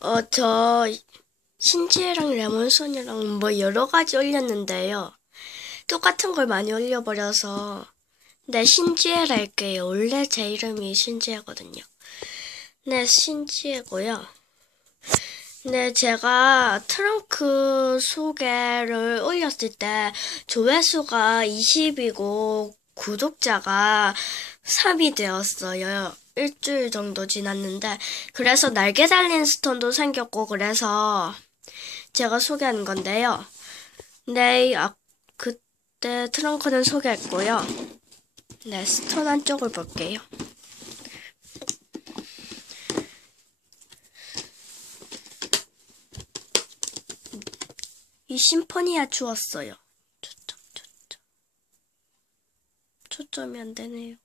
아, 어, 저, 신지혜랑 레몬손이랑 뭐 여러 가지 올렸는데요. 똑같은 걸 많이 올려버려서, 네, 신지혜라 할게요. 원래 제 이름이 신지혜거든요. 네, 신지혜고요. 네, 제가 트렁크 소개를 올렸을 때 조회수가 20이고 구독자가 3이 되었어요. 일주일 정도 지났는데 그래서 날개 달린 스톤도 생겼고 그래서 제가 소개하는 건데요. 네, 아, 그때 트렁크는 소개했고요. 네, 스톤 한쪽을 볼게요. 이 심포니아 주었어요. 초점, 초점. 초점이 안 되네요.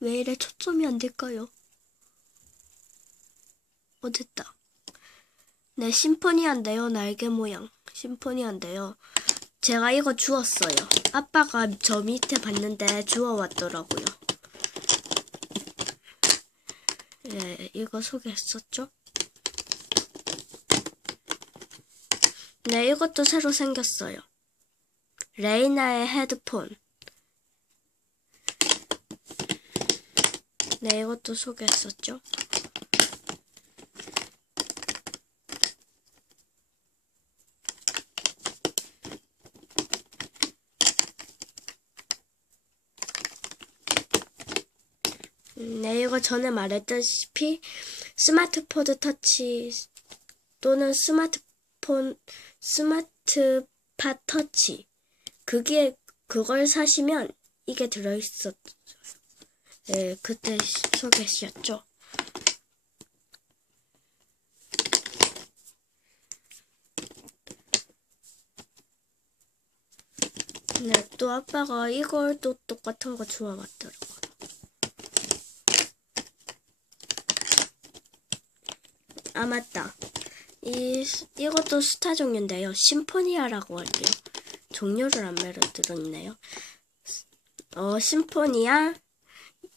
왜 이래 초점이 안 될까요? 어, 됐다. 네, 심포니아인데요. 날개 모양. 심포니아인데요. 제가 이거 주웠어요. 아빠가 저 밑에 봤는데 주워왔더라고요. 네, 이거 소개했었죠? 네, 이것도 새로 생겼어요. 레이나의 헤드폰. 네, 이것도 소개했었죠? 네, 이거 전에 말했다시피 스마트폰 터치 또는 스마트폰 스마트팟 터치 그게 그걸 사시면 이게 들어있었어요. 네, 그때 소개했었죠. 네, 또 아빠가 이걸 또 똑같은 거 주워왔더라고요. 아, 맞다. 이, 이것도 스타 종류인데요. 심포니아라고 할게요. 종류를 안 매로 들어있네요. 어, 심포니아,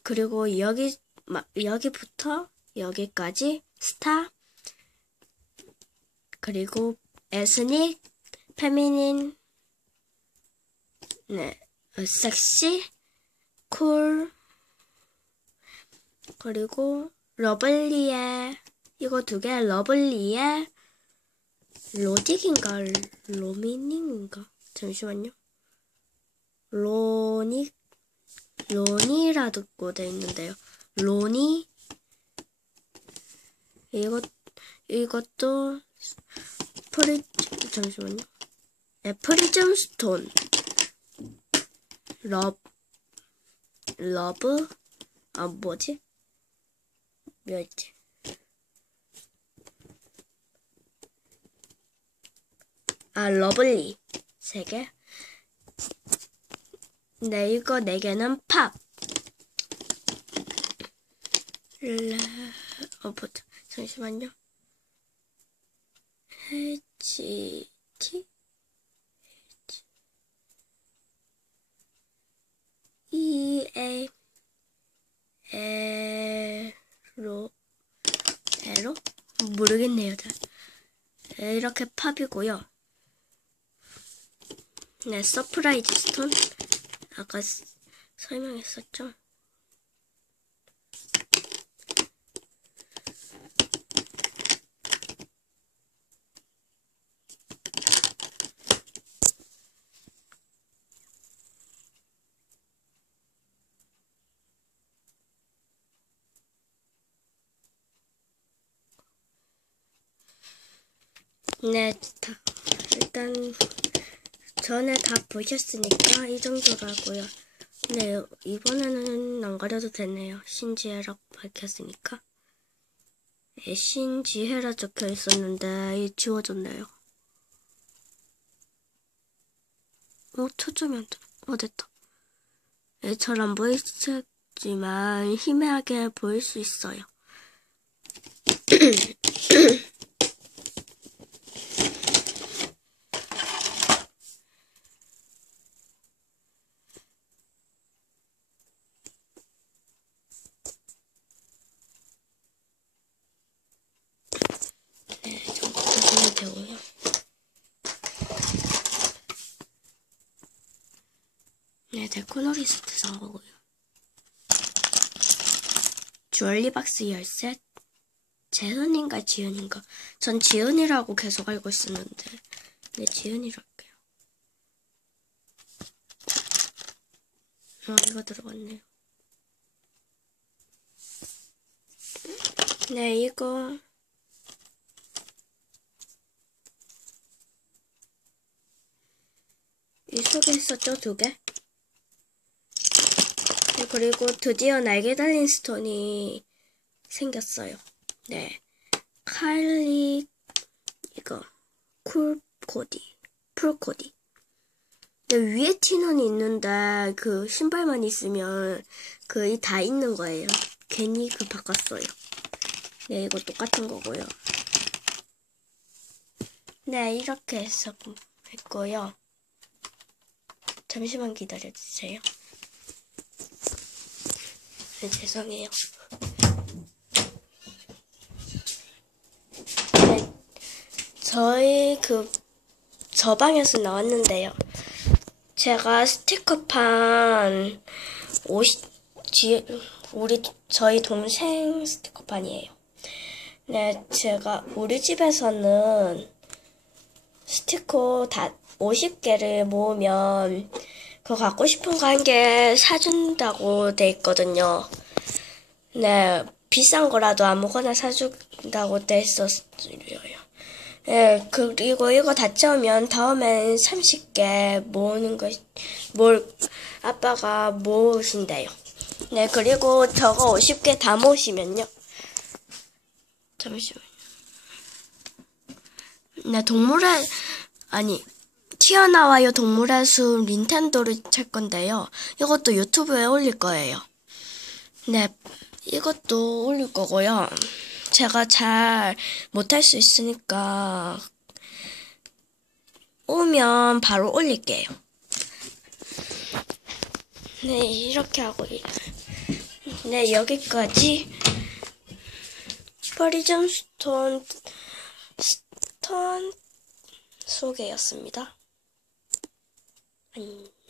그리고 여기, 마, 여기부터 여기까지 스타, 그리고 에스닉, 페미닌, 네, 어, 섹시, 쿨, 그리고 러블리에, 이거 두 개, 러블리에, 로딕인가, 로미닝인가? 잠시만요. 로닉, 로니라고 돼 있는데요. 로니, 이것, 이것도, 프리, 잠시만요. 네, 프리즘 스톤. 러, 러브, 아, 뭐지? 뭐였지? 아, 러블리. 세 개. 네, 이거 네 개는 팝. 라, 어, 보자. 잠시만요. 해치, 티? 해치. 이, 에, 에로, 에로? 모르겠네요, 잘. 네, 이렇게 팝이고요. 네, 서프라이즈 스톤. 아까 스- 설명했었죠? 네, 다, 일단 전에 다 보셨으니까 이 정도로 하고요. 네, 이번에는 안 가려도 되네요. 신지혜라고 밝혔으니까. 네, 신지혜라 적혀 있었는데 이 지워졌네요. 어, 초점이 안 들어. 어, 됐다. 네, 잘안 보이지만 희미하게 보일 수 있어요. 되고요. 네, 데코노리스트 산 거고요. 주얼리박스 열쇠 재은인가 지은인가 전 지은이라고 계속 알고 있었는데 네, 지은이로 할게요. 아, 어, 이거 들어갔네요. 네, 이거 있었죠, 두 개? 네, 그리고 드디어 날개 달린 스톤이 생겼어요. 네. 칼리, 이거, 쿨코디, 풀코디. 네, 위에 티넌이 있는데, 그, 신발만 있으면, 그, 이다 있는 거예요. 괜히 그 바꿨어요. 네, 이거 똑같은 거고요. 네, 이렇게 해서 했고요. 잠시만 기다려주세요. 네, 죄송해요. 네, 저희 그, 저 방에서 나왔는데요. 제가 스티커판 50, 지, 우리, 저희 동생 스티커판이에요. 네, 제가, 우리 집에서는 스티커 다 50개를 모으면 그거 갖고 싶은 거 한 개 사준다고 돼 있거든요. 네, 비싼 거라도 아무거나 사준다고 돼 있었어요. 네, 그리고 이거 다 채우면 다음엔 30개 모으는 거, 뭘, 아빠가 모으신대요. 네, 그리고 저거 50개 다 모으시면요. 잠시만요. 네, 동물의, 아니, 튀어나와요 동물의 숲 닌텐도를 찰 건데요. 이것도 유튜브에 올릴 거예요. 네, 이것도 올릴 거고요. 제가 잘 못할 수 있으니까 오면 바로 올릴게요. 네, 이렇게 하고 네, 여기까지 프리즘 스톤 스톤 소개였습니다. 안녕.